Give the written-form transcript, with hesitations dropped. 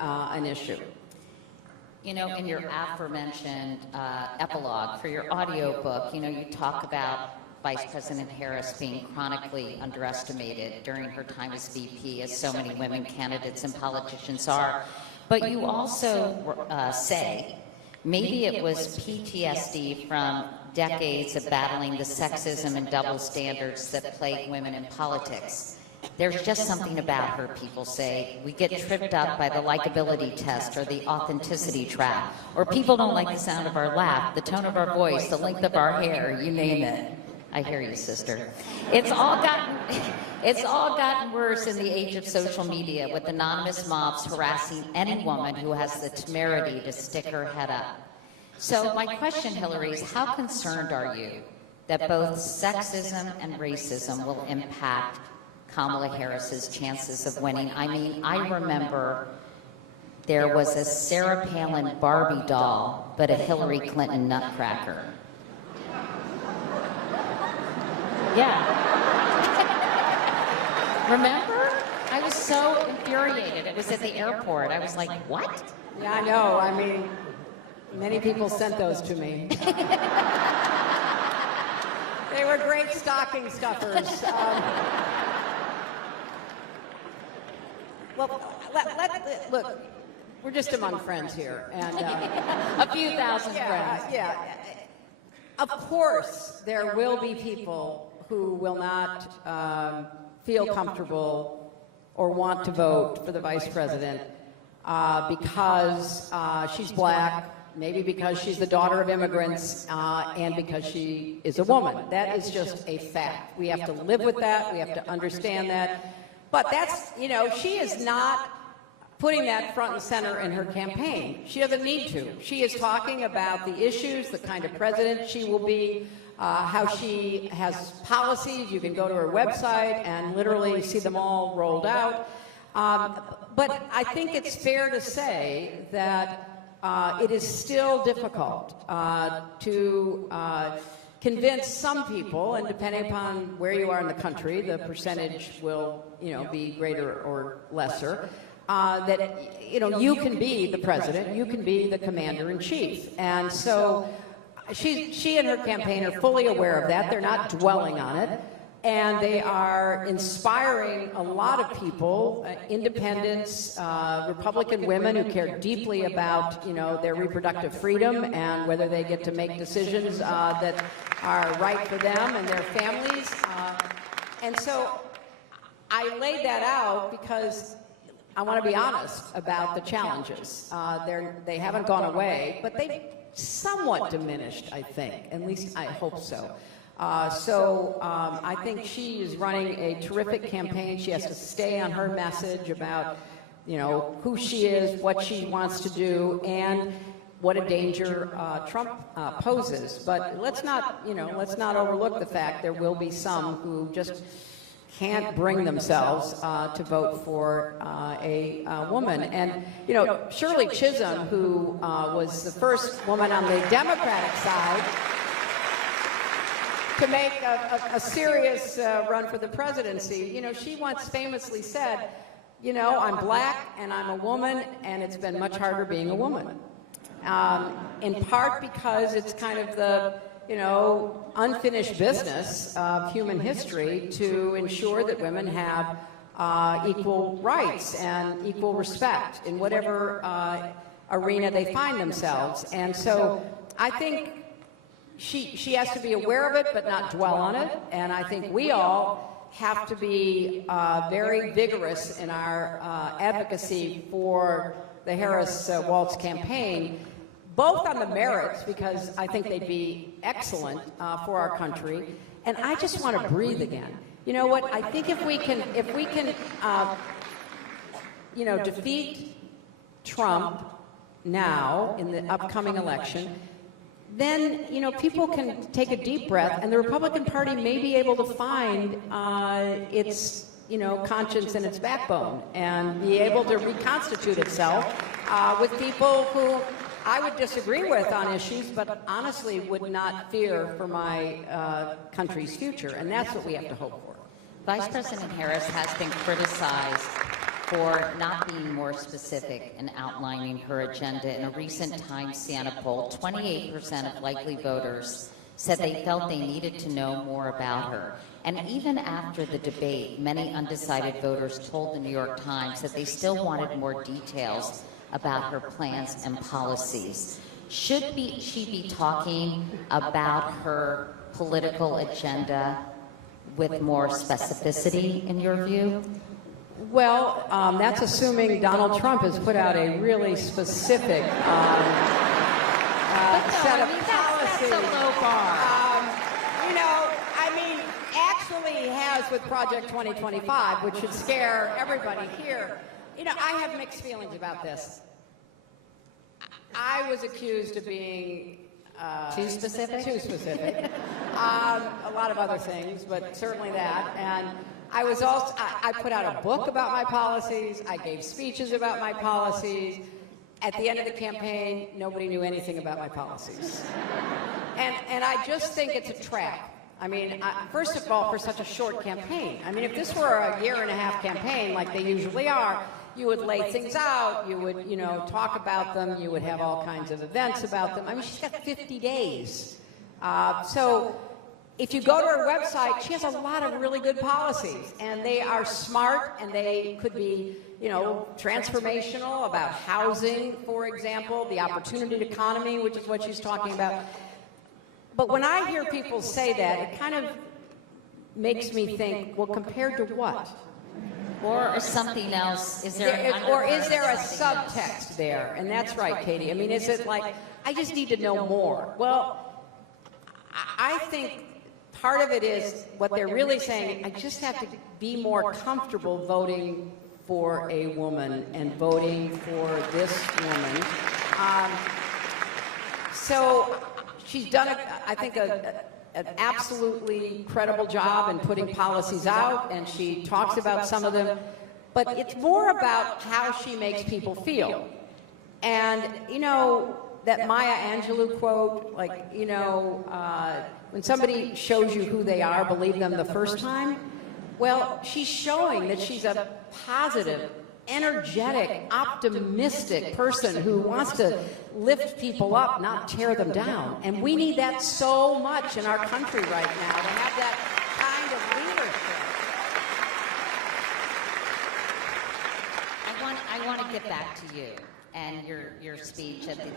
an issue. You know, in your aforementioned epilogue for your audio book, you know, you talk about Vice President Harris being chronically underestimated during her time as VP, as so many women candidates and politicians are. But you also say maybe it was PTSD from decades of battling the sexism and double standards that plague women in politics. There's just something about her, people say. We get tripped up by the likability test or the authenticity trap, or people don't like the sound of our laugh, the tone of our voice, the length of our hair, you name it. I hear you, sister. It's all gotten worse in the age of social media, with anonymous mobs harassing any woman who has the temerity to stick her head up. So my question, Hillary, is how concerned are you that both sexism and racism will impact Kamala Harris's chances of winning? I mean, I remember there was a Sarah Palin Barbie doll, but a Hillary Clinton nutcracker. Yeah. Remember? I was so infuriated. It was at the airport. I was like, what? Yeah, I know. I mean, many people sent those to me. They were great stocking stuffers. Well, look, we're just among friends here, and a few thousand friends. Yeah. Of course, there will be people who will not feel comfortable or want to vote for the vice president because she's black, maybe because she's the daughter of immigrants, and because she is a woman. That is just a fact. We have to live with that. We have to understand that. But that's, you know, she is not putting that front and center in her campaign. She doesn't need to. She is talking about the issues, the kind of president she will be, how she has policies. You can go to her website and literally see them all rolled out. But I think it's fair to say that it is still difficult to convince some people, and depending upon where you are in the country, the percentage will, you know, be greater or lesser, that, you know, you can be the president, you can be the commander-in-chief. And so she and her campaign are fully aware of that. They're not dwelling on it. And they are inspiring a lot of people, independents, Republican women who care deeply about, you know, their reproductive freedom and whether they get to make decisions that are right for them and their families. And so I laid that out because I want to be honest about the challenges. They haven't gone away, but they've somewhat diminished, I think. At least I hope so. I think she is running a terrific campaign. She has to stay on her message about, you know, who she is, what she wants to do, and what a danger Trump poses. But let's not, you know, let's not overlook the fact there will be some who just can't bring themselves to vote for a woman. And, you know, Shirley Chisholm, who was the first woman on the Democratic side to make a serious run for the presidency, you know, she once famously said, you know, I'm black and I'm a woman, and it's been much harder being a woman. In part because it's kind of the, you know, unfinished business of human history to ensure that women have equal rights and equal respect in whatever arena they find themselves. And so I think she has to be aware of it, but not dwell on it. And I think we all have to be very vigorous in our advocacy for the Harris-Walz campaign, both on the merits, because I think they'd be excellent for our country, and I just want to breathe again. You know what? I think if we can, you know, defeat Trump now in the upcoming election, then, you know, people can take a deep breath, and the Republican Party may be able to find its, you know, conscience and its backbone, and be able to reconstitute itself with people who I would disagree with on issues, but honestly would not fear for my country's future, and that's what we have to hope for. Vice President Harris has been criticized for not being more specific in outlining her agenda. In a recent Times Siena poll, 28% of likely voters said they felt they needed to know more about her. And even after the debate, many undecided voters told the New York Times that they still wanted more details about her plans and policies. Should she be talking about her political agenda with more specificity, in your view? Well, that's assuming Donald Trump has put out a really specific set of policies. That's a low bar. You know, I mean, actually he has with Project 2025, which should scare everybody here. You know, I have mixed feelings about this. I was accused of being Too specific? Too specific. A lot of other things, but certainly that. And I was also, I put out a book about my policies. I gave speeches about my policies. At the end of the campaign, nobody knew anything about my policies. And I just think it's a trap. I mean, first of all, for such a short campaign. I mean, if this were a year-and-a-half campaign like they usually are, you would lay things out, you would, you know, talk about them, you would have all kinds of events about them. I mean, she's got 50 days. So if you go to her website, she has a lot of really good policies, and they are smart, and they could be, you know, transformational about housing, for example, the opportunity economy, which is what she's talking about. But when I hear people say that, it kind of makes me think, well, compared to what? Or something else? Is there Or is there a subtext there? And that's right, Katie. I mean, is it like, I just need to know more? Well, I think part of it is what they're really saying, I just have to be more comfortable voting for a woman and voting for this woman. So she's done, I think, an absolutely credible job in putting policies out, and she talks about some of them, but it's more about how she makes people feel. And, you know, that Maya Angelou quote, like, you know, when somebody shows you who they are, believe them the first time. Well, she's showing that she's a positive, energetic, optimistic person who wants to lift people up, not tear them down. And we need that so much in our country right now, to have that kind of leadership. I want to get back to you and your speech at the